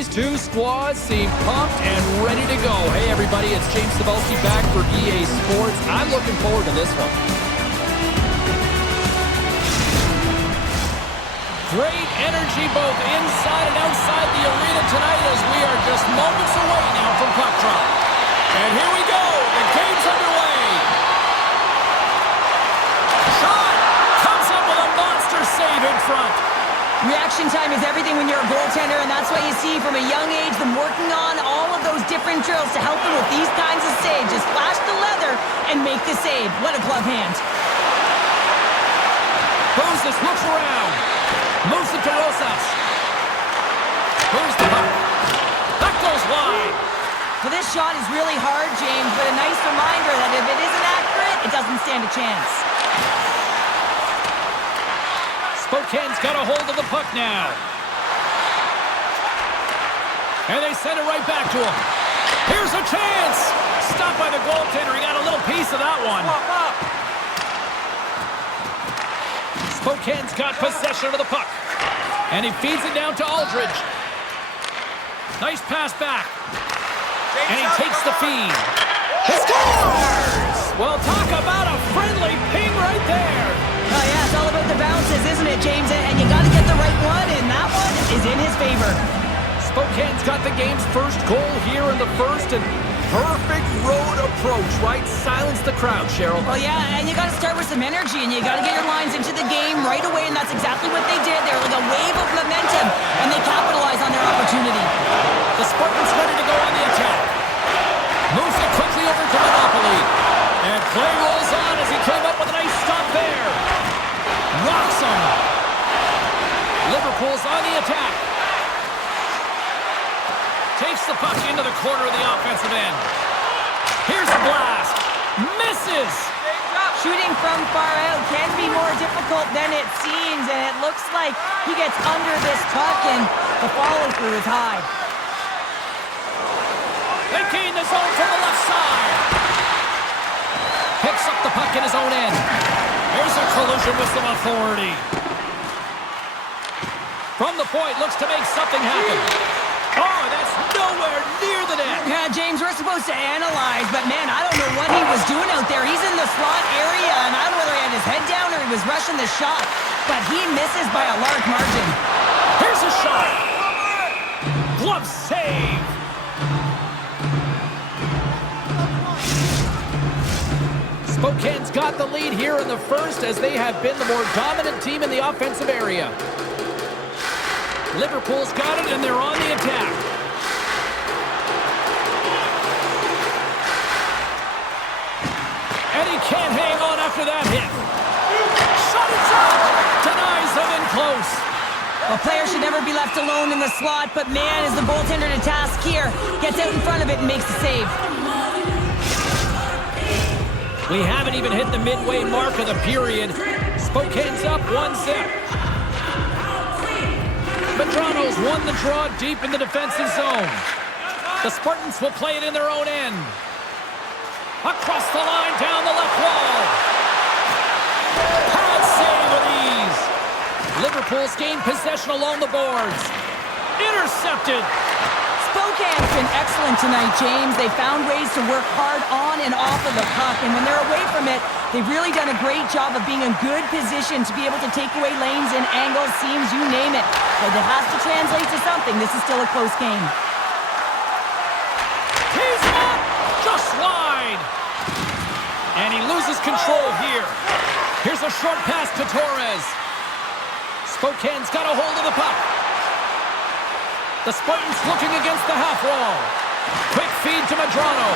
These two squads seem pumped and ready to go. Hey everybody, it's James Cebulski back for EA Sports. I'm looking forward to this one. Great energy both inside and outside the arena tonight as we are just moments away now from puck drop. And here we go, the game's underway. Shot comes up with a monster save in front. Reaction time is everything when you're a goaltender, and that's why you see from a young age them working on all of those different drills to help them with these kinds of saves. Just flash the leather and make the save. What a glove hand. Bozis looks around. Moves it to Rosas. Moves the puck. That goes wide. Well, this shot is really hard, James, but a nice reminder that if it isn't accurate, it doesn't stand a chance. Spokane's got a hold of the puck now. And they send it right back to him. Here's a chance. Stopped by the goaltender. He got a little piece of that one. Spokane's got possession of the puck. And he feeds it down to Aldridge. Nice pass back. And he takes the feed. He scores! Well, talk about a friendly ping right there. Oh, yeah, it's all about the bounces, isn't it, James? And you got to get the right one, and that one is in his favor. Spokane's got the game's first goal here in the first, and perfect road approach, right? Silence the crowd, Cheryl. Well, yeah, and you got to start with some energy, and you got to get your lines into the game right away, and that's exactly what they did. They were like a wave of momentum, and they capitalized on their opportunity. The Spartans ready to go on the attack. Moves it quickly over to Monopoly. And play rolls on as he came up with a nice stop there. Rocks him. Liverpool's on the attack. Takes the puck into the corner of the offensive end. Here's a blast. Misses. Shooting from far out can be more difficult than it seems, and it looks like he gets under this puck, and the follow-through is high. They gain the zone from the left side. Picks up the puck in his own end. There's a collision with some authority. From the point, looks to make something happen. Oh, that's nowhere near the net. Yeah, James, we're supposed to analyze, but man, I don't know what he was doing out there. He's in the slot area, and I don't know whether he had his head down or he was rushing the shot, but he misses by a large margin. Here's a shot. Glove save. Spokane's got the lead here in the first as they have been the more dominant team in the offensive area. Liverpool's got it and they're on the attack. And he can't hang on after that hit. Shot it up! Denies them in close. A player should never be left alone in the slot, but man, is the goaltender to task here. Gets out in front of it and makes the save. We haven't even hit the midway mark of the period. Spokane's up 1-0. Medrano's won the draw deep in the defensive zone. The Spartans will play it in their own end. Across the line, down the left wall. Pad save with ease. Liverpool's gained possession along the boards. Intercepted. Spokane's been excellent tonight, James. They found ways to work hard on and off of the puck, and when they're away from it, they've really done a great job of being in good position to be able to take away lanes and angles, seams, you name it. But it has to translate to something. This is still a close game. He's up! Just wide! And he loses control here. Here's a short pass to Torres. Spokane's got a hold of the puck. The Spartans looking against the half wall. Quick feed to Medrano.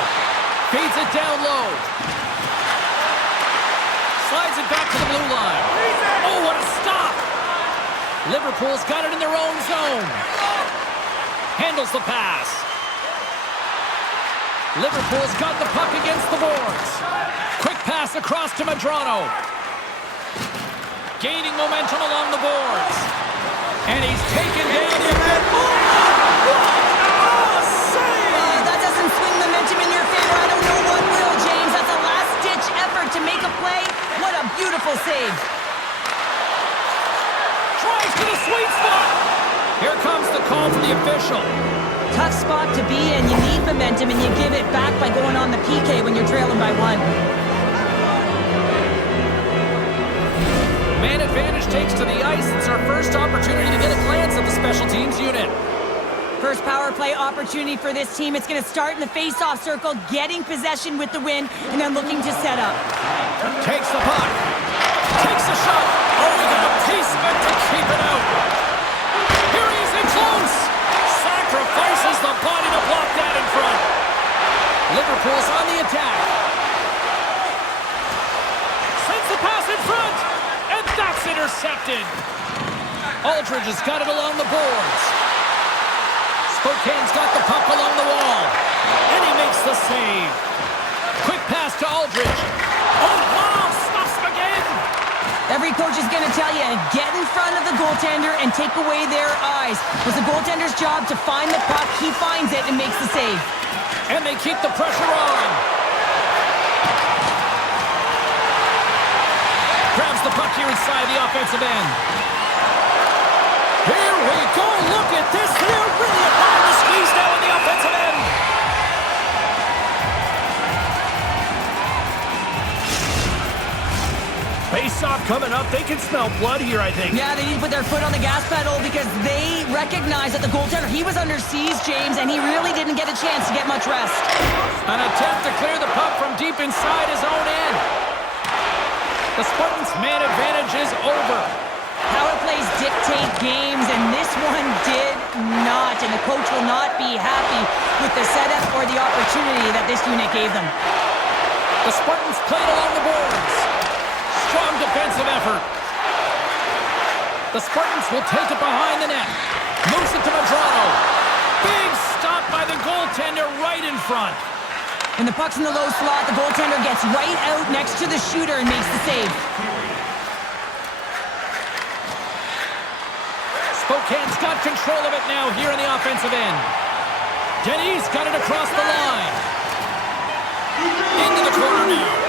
Feeds it down low. Slides it back to the blue line. Oh, what a stop! Liverpool's got it in their own zone. Handles the pass. Liverpool's got the puck against the boards. Quick pass across to Medrano. Gaining momentum along the boards. And he's taken down the event. That doesn't swing momentum in your favor. I don't know what will, James. That's a last-ditch effort to make a play. What a beautiful save. Tries to the sweet spot. Here comes the call from the official. Vrchol. Tough spot to be in. You need momentum, and you give it back by going on the PK when you're trailing by 1. Man advantage takes to the ice. It's our first opportunity to get a glance at the special teams unit. First power play opportunity for this team. It's going to start in the face-off circle, getting possession with the win, and then looking to set up. Takes the puck. Takes the shot. Oh, we got a piece of it to keep it out. Here he is in close. Sacrifices the body to block that in front. Liverpool's on the attack. Sends the pass in front. And that's intercepted. Aldridge has got it along the boards. Spokane's got the puck along the wall. And he makes the save. Quick pass to Aldridge. Oh, wow! Stuffs him again! Every coach is going to tell you, get in front of the goaltender and take away their eyes. It was the goaltender's job to find the puck. He finds it and makes the save. And they keep the pressure on. Grabs the puck here inside the offensive end. Here we go. Look at this. They're really applying the squeeze now in the offensive end. Face-off coming up. They can smell blood here, I think. Yeah, they need to put their foot on the gas pedal because they recognize that the goaltender, he was under siege, James, and he really didn't get a chance to get much rest. An attempt to clear the puck from deep inside his own end. The Spartans' man advantage is over. Power plays dictate games, and this one did not, and the coach will not be happy with the setup or the opportunity that this unit gave them. The Spartans played along the boards. Strong defensive effort. The Spartans will take it behind the net. Moves it to Madrano. Big stop by the goaltender right in front. When the puck's in the low slot, the goaltender gets right out next to the shooter and makes the save. Spokane's got control of it now here in the offensive end. Denny's got it across the line. Into the corner now.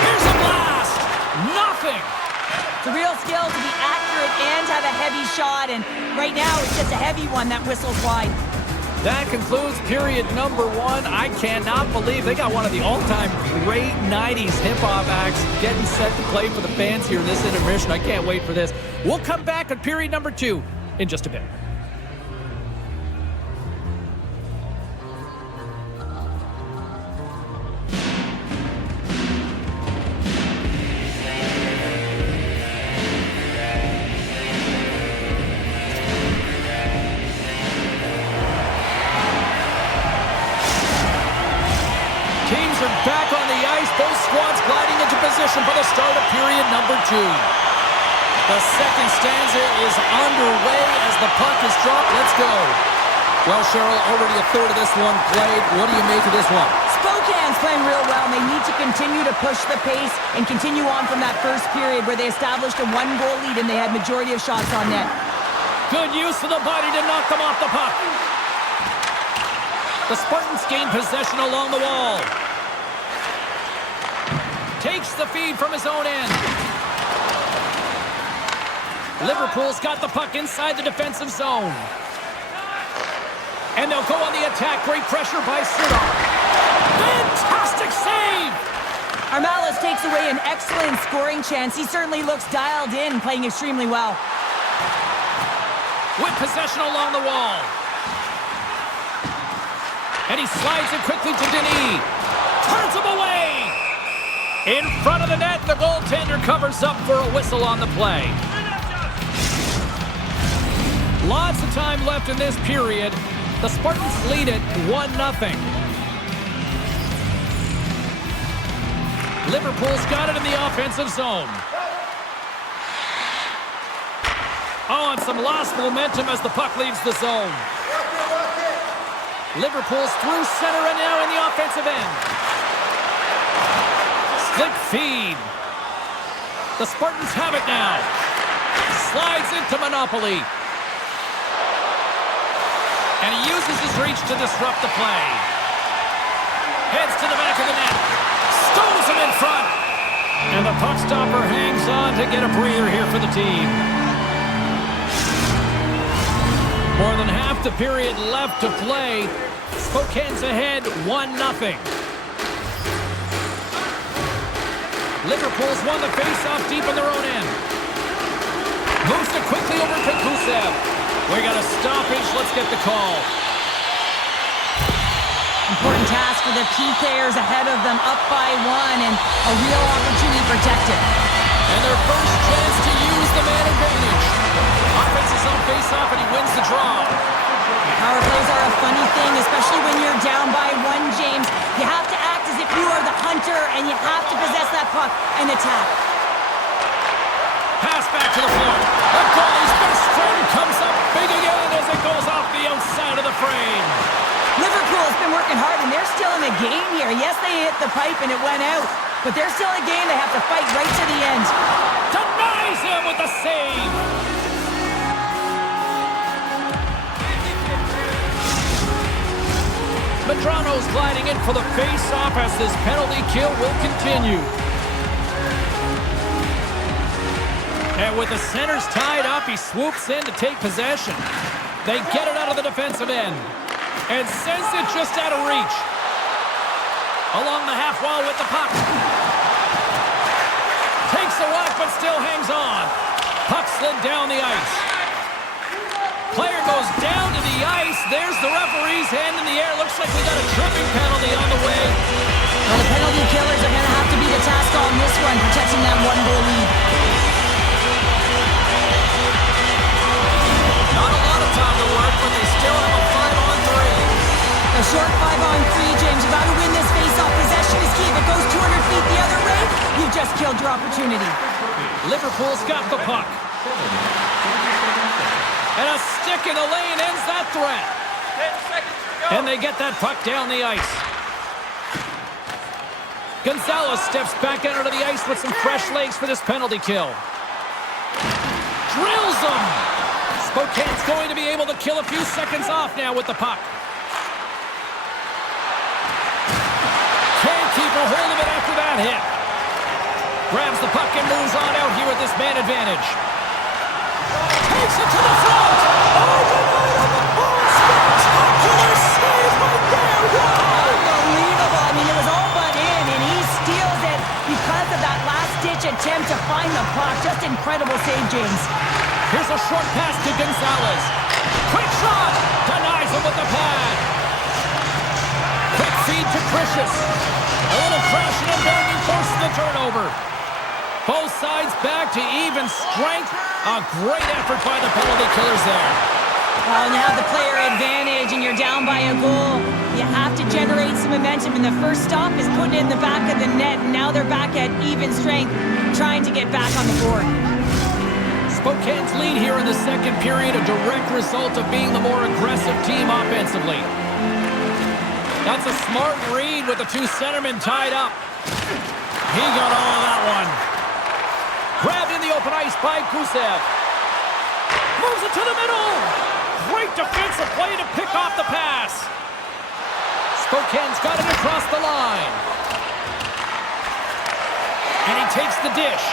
Here's a blast. Nothing. It's a real skill to be accurate and have a heavy shot, and right now it's just a heavy one that whistles wide. That concludes period number 1. I cannot believe they got one of the all-time great 90s hip-hop acts getting set to play for the fans here in this intermission. I can't wait for this. We'll come back at period number 2 in just a bit. Back on the ice, both squads gliding into position for the start of period number 2. The second stanza is underway as the puck is dropped. Let's go. Well, Cheryl, already a third of this one played. What do you make of this one? Spokane's playing real well, and they need to continue to push the pace and continue on from that first period where they established a 1-goal lead and they had majority of shots on net. Good use of the body to knock them off the puck. The Spartans gain possession along the wall. Takes the feed from his own end. Liverpool's got the puck inside the defensive zone. And they'll go on the attack. Great pressure by Sidor. Fantastic save! Armalis takes away an excellent scoring chance. He certainly looks dialed in, playing extremely well. With possession along the wall. And he slides it quickly to Denis. Turns him away! In front of the net, the goaltender covers up for a whistle on the play. Lots of time left in this period. The Spartans lead it 1-0. Liverpool's got it in the offensive zone. Oh, and some lost momentum as the puck leaves the zone. Liverpool's through center and now in the offensive end. Slick feed. The Spartans have it now. Slides into Monopoly. And he uses his reach to disrupt the play. Heads to the back of the net. Stones him in front. And the puck stopper hangs on to get a breather here for the team. half the period left to play. Spokane's ahead 1-0. Liverpool's won the face-off deep in their own end. Moves it quickly over to Gusev. We got a stoppage. Let's get the call. Important task for the key players ahead of them, up by 1, and a real opportunity protected. And their first chance to use the man advantage. Offense is on face-off, and he wins the draw. Power plays are a funny thing, especially when you're down by 1, James. You have to act as if you are the hunter, and you have to possess that puck and attack. Pass back to the floor. The goalie's best friend comes up big again as it goes off the outside of the frame. Liverpool has been working hard, and they're still in the game here. Yes, they hit the pipe and it went out, but they're still in the game. They have to fight right to the end. Denies him with the save. Medrano's gliding in for the face-off as this penalty kill will continue. And with the centers tied up, he swoops in to take possession. They get it out of the defensive end and sends it just out of reach. Along the half wall with the puck. Takes a whack but still hangs on. Puck slid down the ice. Player goes down to the ice. There's the referee's hand in the air. Looks like we got a tripping penalty on the way. Well, the penalty killers are going to have to be the task on this one, protecting that 1-goal lead. Not a lot of time to work, but they still have a 5-on-3. A short 5-on-3, James. You've got to win this face-off. Possession is key. If it goes 200 feet the other way, you've just killed your opportunity. Liverpool's got the puck. And a stick in the lane ends that threat. 10 seconds to go. And they get that puck down the ice. Gonzalez steps back out onto the ice with some fresh legs for this penalty kill. Drills him. Spokane's going to be able to kill a few seconds off now with the puck. Can't keep a hold of it after that hit. Grabs the puck and moves on out here with this man advantage. Takes it to the front. Oh, denied on the ball. Spectacular save right there. Wow. Unbelievable. I mean, it was all but in, and he steals it because of that last-ditch attempt to find the puck. Just incredible save, James. Here's a short pass to Gonzalez. Quick shot. Denies him with the pad. Quick feed to Precious. A little crashing and banging forces the turnover. Both sides back to even strength. A great effort by the penalty killers there. Well, and you have the player advantage, and you're down by a goal. You have to generate some momentum, and the first stop is putting it in the back of the net, and now they're back at even strength, trying to get back on the board. Spokane's lead here in the second period, a direct result of being the more aggressive team offensively. That's a smart read with the two centermen tied up. He got all of that one. Grabbed in the open ice by Gusev. Moves it to the middle. Great defensive play to pick off the pass. Spokane's got it across the line. And he takes the dish.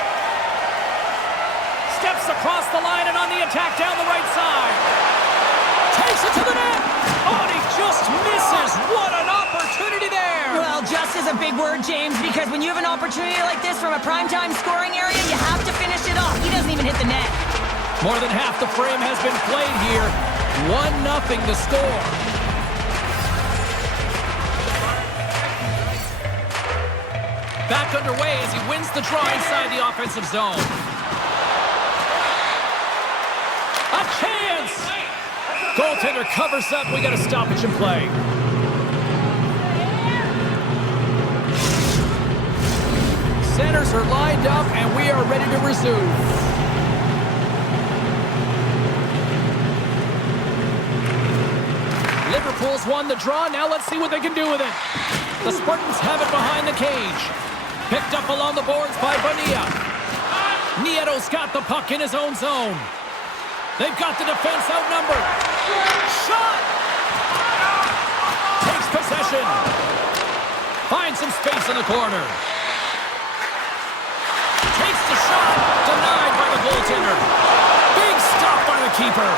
Steps across the line and on the attack down the right side. Takes it to the net. Oh, and he just misses. What an opportunity there. Well, just is a big word, James, because when you have an opportunity like this from a primetime scoring area, you have to finish it off. He doesn't even hit the net. More than half the frame has been played here. 1-0 the score. Back underway as he wins the draw inside the offensive zone. A chance! Goaltender covers up. We got a stoppage in play. Centers are lined up, and we are ready to resume. Liverpool's won the draw. Now let's see what they can do with it. The Spartans have it behind the cage. Picked up along the boards by Bonilla. Nieto's got the puck in his own zone. They've got the defense outnumbered. Shot! Takes possession. Finds some space in the corner. Takes the shot. Denied by the goaltender. Big stop by the keeper.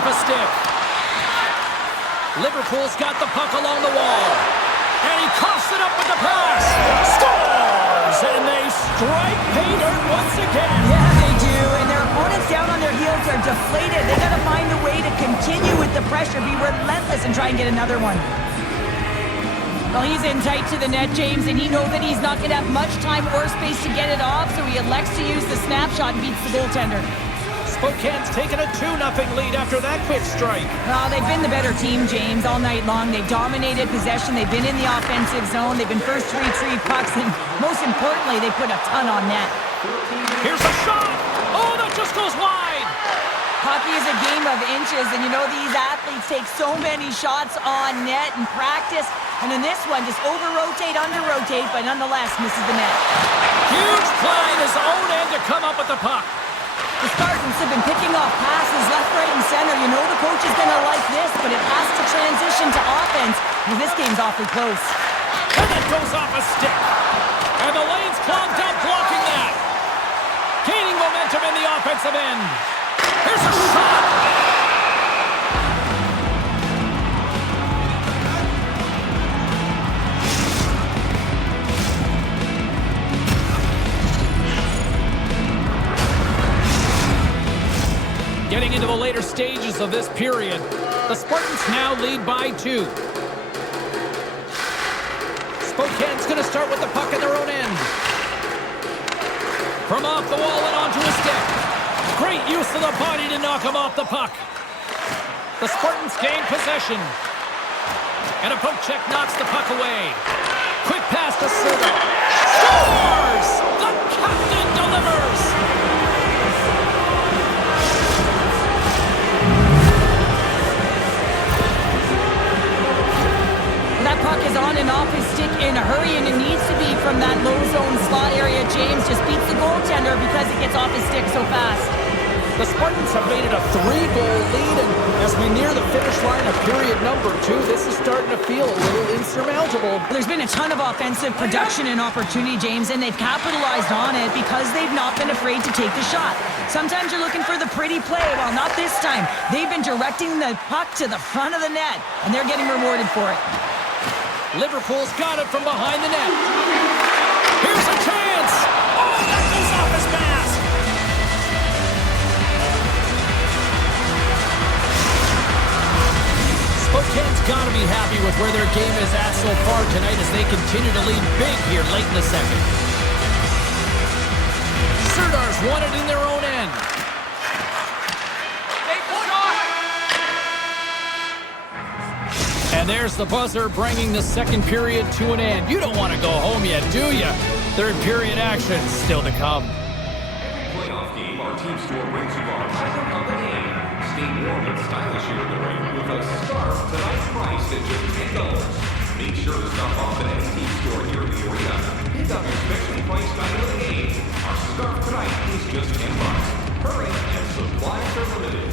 off a stick. Liverpool's got the puck along the wall. And he coughs it up with the pass. Scores! And they strike pay dirt once again. Yeah, they do. And their opponents down on their heels are deflated. They got to find a way to continue with the pressure, be relentless, and try and get another one. Well, he's in tight to the net, James, and he knows that he's not going to have much time or space to get it off, so he elects to use the snapshot and beats the goaltender. Spokane's taken a 2-0 lead after that quick strike. Well, they've been the better team, James, all night long. They've dominated possession. They've been in the offensive zone. They've been first to retrieve pucks, and most importantly, they put a ton on net. Here's a shot! Oh, that just goes wide! Hockey is a game of inches, and you know these athletes take so many shots on net in practice, and in this one, just over-rotate, under-rotate, but nonetheless misses the net. Huge play in his own end to come up with the puck. The Spartans have been picking off passes left, right, and center. You know the coach is going to like this, but it has to transition to offense. Well, this game's awfully close. And it goes off a stick. And the lane's clogged up, blocking that. Gaining momentum in the offensive end. Here's a shot. Getting into the later stages of this period, the Spartans now lead by 2. Spokane's going to start with the puck in their own end. From off the wall and onto a stick. Great use of the body to knock him off the puck. The Spartans gain possession. And a poke check knocks the puck away. Quick pass to Celého. Scores! The captain delivers! That puck is on and off his stick in a hurry, and it needs to be from that low zone slot area. James just beats the goaltender because it gets off his stick so fast. The Spartans have made it a 3-goal lead, and as we near the finish line of period number 2, this is starting to feel a little insurmountable. There's been a ton of offensive production and opportunity, James, and they've capitalized on it because they've not been afraid to take the shot. Sometimes you're looking for the pretty play. Well, not this time. They've been directing the puck to the front of the net, and they're getting rewarded for it. Liverpool's got it from behind the net. Here's a chance! Oh, that goes off his mask! Spokane's got to be happy with where their game is at so far tonight as they continue to lead big here late in the second. Serdar's won it in their own end. And there's the buzzer bringing the second period to an end. You don't want to go home yet, do you? Third period action still to come. Every playoff game, our team store brings you our item of the game. Stay warm and stylish here in the ring with a scarf tonight's price at just $10. Make sure to stop off the next team store here in the arena. Pick up your specially priced item of the game. Our scarf tonight is just $10. Hurry, and supplies are limited.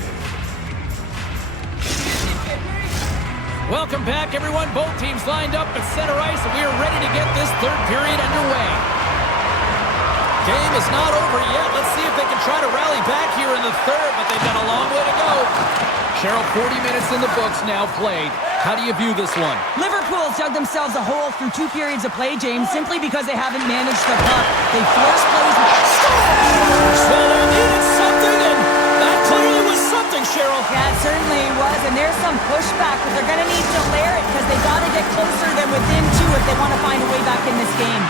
Welcome back, everyone. Both teams lined up at center ice, and we are ready to get this third period underway. Game is not over yet. Let's see if they can try to rally back here in the third, but they've got a long way to go. Cheryl, 40 minutes in the books now played. How do you view this one? Liverpool's dug themselves a hole through 2 periods of play, James, simply because they haven't managed the puck. They forced plays. Scores! Well, they needed something, and that clearly was something, Cheryl. Yeah, it certainly was, and there's some pushback, but they're going to need to layer it because they got to get closer than within 2 if they want to find a way back in this game.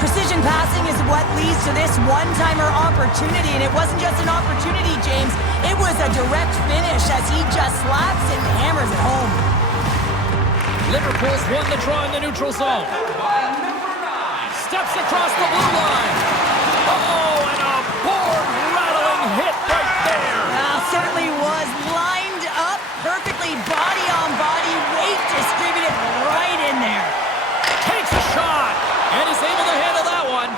Precision passing is what leads to this one-timer opportunity, and it wasn't just an opportunity, James. It was a direct finish as he just slaps and hammers it home. Liverpool's won the draw in the neutral zone. Steps across the blue line. Oh, and a board-rattling hit right there. Certainly was lined up perfectly, body on body, weight distributed right in there. Takes a shot, and is able to handle that one.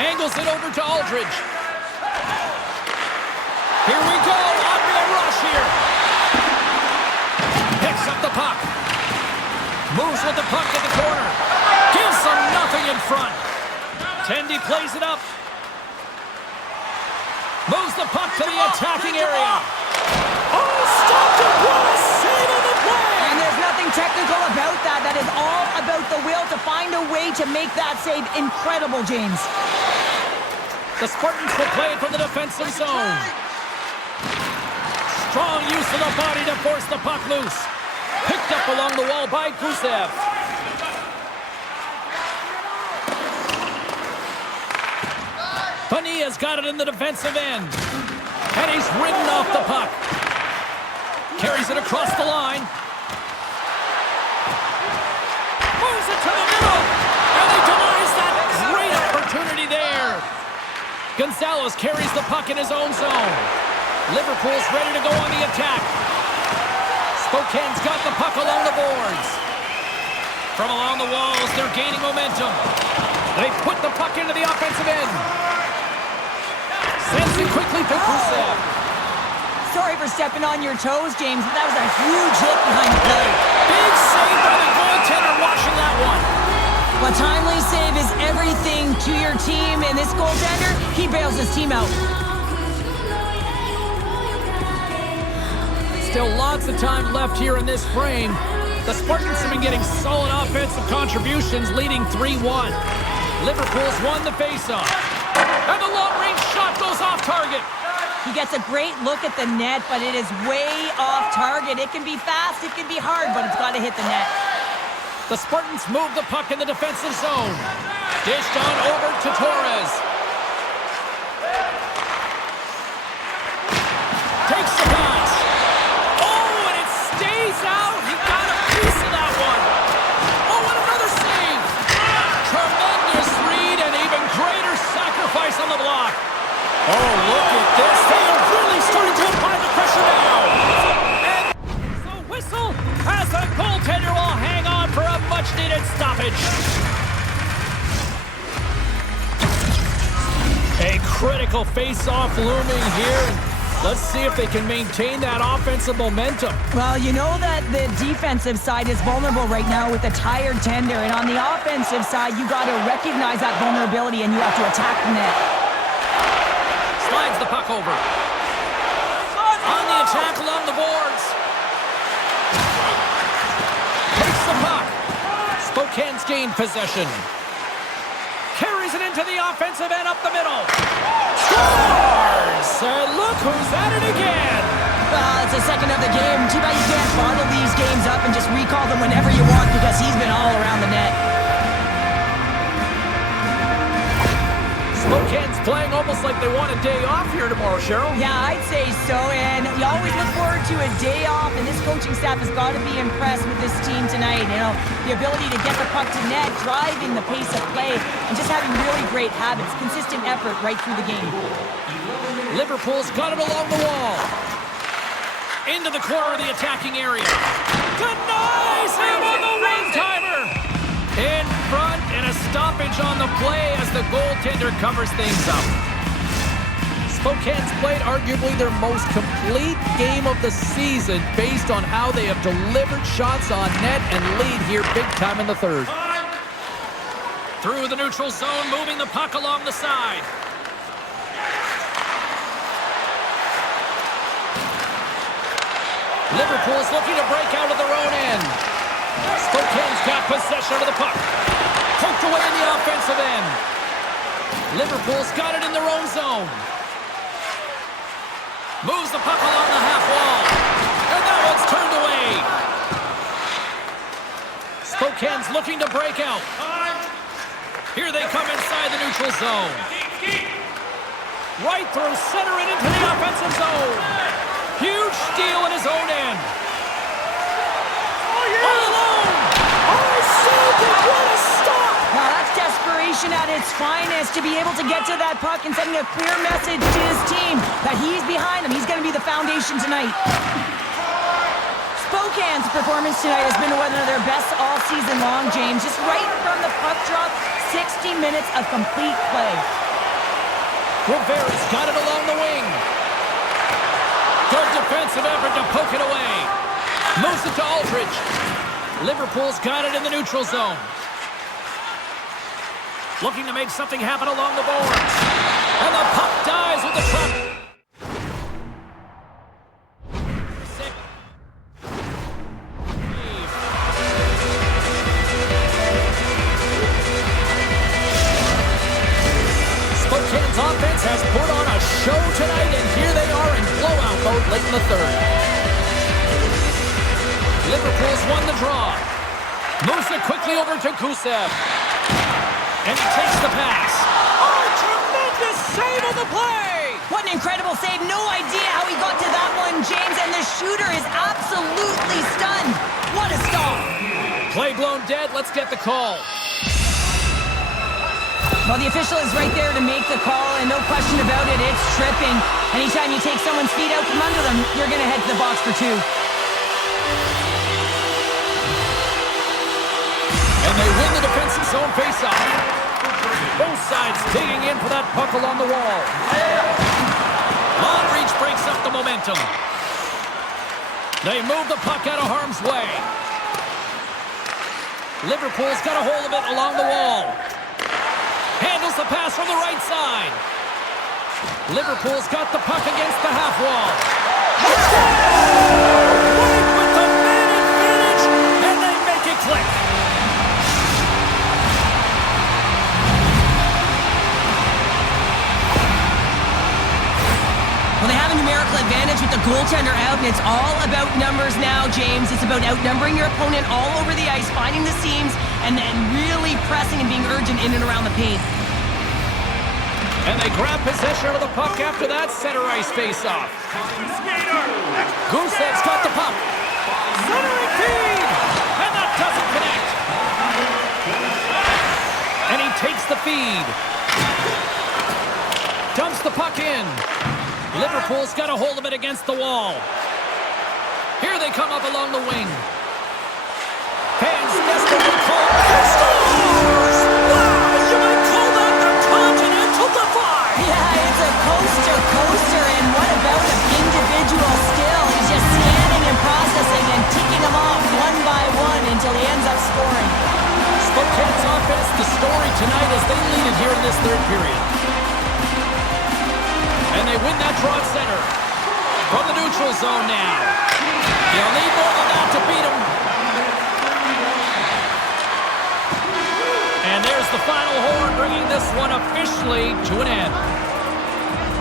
Angles it over to Aldridge. Here we go, odběr rush here. Picks up the puck. Moves with the puck to the corner. Gives them nothing in front. Tendy plays it up. Moves the puck to the attacking area. Oh, stopped it. What a save of the play. And there's nothing technical about that. That is all about the will to find a way to make that save. Incredible, James. The Spartans will play it from the defensive zone. Strong use of the body to force the puck loose. Picked up along the wall by Gusev. Pania's got it in the defensive end. And he's ridden off the puck. Carries it across the line. Moves it to the middle. And he denies that great opportunity there. Gonzalez carries the puck in his own zone. Liverpool's ready to go on the attack. Spokane's got the puck along the boards. From along the walls, they're gaining momentum. They put the puck into the offensive end. Sends it quickly to Gusev. Sorry for stepping on your toes, James, but that was a huge hit behind the play. Big save by the goaltender watching that one. A timely save is everything to your team, and this goaltender, he bails his team out. Still lots of time left here in this frame. The Spartans have been getting solid offensive contributions, leading 3-1. Liverpool's won the faceoff. And the long-range shot goes off target. He gets a great look at the net, but it is way off target. It can be fast, it can be hard, but it's got to hit the net. The Spartans move the puck in the defensive zone. Dished on over to Torres. Takes the pass. Oh, and it stays out. He got a piece of that one. Oh, and another save. Tremendous read and even greater sacrifice on the block. Oh, look at this. They are really starting to apply the pressure now. And the whistle as the goaltender will hang on for a much-needed stoppage. A critical face-off looming here. Let's see if they can maintain that offensive momentum. Well, you know that the defensive side is vulnerable right now with a tired tender, and on the offensive side, you got to recognize that vulnerability and you have to attack the net. Slides the puck over. On the attack along the boards. Takes the puck. Spokane's gained possession. Carries it into the offensive end up the middle. Scores! And look who's at it again. Well, it's the second of the game. Too bad you can't bottle these games up and just recall them whenever you want because he's been all around the net. Spokane's playing almost like they want a day off here tomorrow, Cheryl. Yeah, I'd say so, and you always look forward to a day off, and this coaching staff has got to be impressed with this team tonight. You know, the ability to get the puck to net, driving the pace of play, and just having really great habits, consistent effort right through the game. Liverpool's got it along the wall. Into the corner of the attacking area. Denies him on the one-timer. In front, and a stoppage on the play as the goaltender covers things up. Spokane's played arguably their most complete game of the season based on how they have delivered shots on net and lead here big time in the third. Through the neutral zone, moving the puck along the side. Liverpool's looking to break out of their own end. Spokane's got possession of the puck. Poked away in the offensive end. Liverpool's got it in their own zone. Moves the puck along the half wall. And that one's turned away. Spokane's looking to break out. Here they come inside the neutral zone. Right through center and into the offensive zone. Huge steal in his own end. All alone. Oh, saved it. What a stop. Now that's desperation at its finest to be able to get to that puck and sending a clear message to his team that he's behind him. He's going to be the foundation tonight. Spokane's performance tonight has been one of their best all season long, James. Just right from the puck drop, 60 minutes of complete play. Rivera's got it along the wing. Good defensive effort to poke it away. Moves it to Aldridge. Liverpool's got it in the neutral zone. Looking to make something happen along the boards. And the puck dies with the truck. Spokane's offense has put on a show tonight, and here they are in blowout mode late in the third. Liverpool's won the draw. Moves it quickly over to Gusev. And he takes the pass. Oh, tremendous save on the play! What an incredible save. No idea how he got to that one, James, and the shooter is absolutely stunned. What a stop. Play blown dead. Let's get the call. Well, the official is right there to make the call, and no question about it, it's tripping. Anytime you take someone's feet out from under them, you're going to head to the box for two. And they win the defensive zone faceoff. Both sides digging in for that puck along the wall. Long reach breaks up the momentum. They move the puck out of harm's way. Liverpool's got a hold of it along the wall. Handles the pass from the right side. Liverpool's got the puck against the half wall. Right with the man advantage, and they make it click. Well, they have a numerical advantage with the goaltender out, and it's all about numbers now, James. It's about outnumbering your opponent all over the ice, finding the seams, and then really pressing and being urgent in and around the paint. And they grab possession of the puck after that center ice face-off. Gusev's got the puck. Centering feed! And that doesn't connect. And he takes the feed. Dumps the puck in. Liverpool's got a hold of it against the wall. Here they come up along the wing. Fans desperately call for scores! Wow, you might call that the Continental Divide! Yeah, it's a coaster, and what about him? Individual skill. He's just scanning and processing and ticking them off one by one until he ends up scoring. Spokane's offense, the story tonight as they lead it here in this third period. And they win that draw at center. From the neutral zone now. You'll need more than that to beat them. And there's the final horn, bringing this one officially to an end.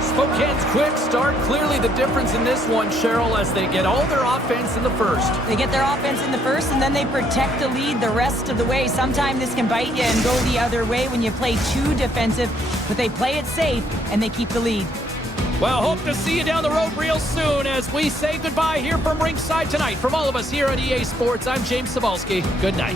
Spokane's quick start, clearly the difference in this one, Cheryl, as they get all their offense in the first. They get their offense in the first, and then they protect the lead the rest of the way. Sometimes this can bite you and go the other way when you play too defensive, but they play it safe, and they keep the lead. Well, hope to see you down the road real soon as we say goodbye here from ringside tonight. From all of us here at EA Sports, I'm James Cebulski. Good night.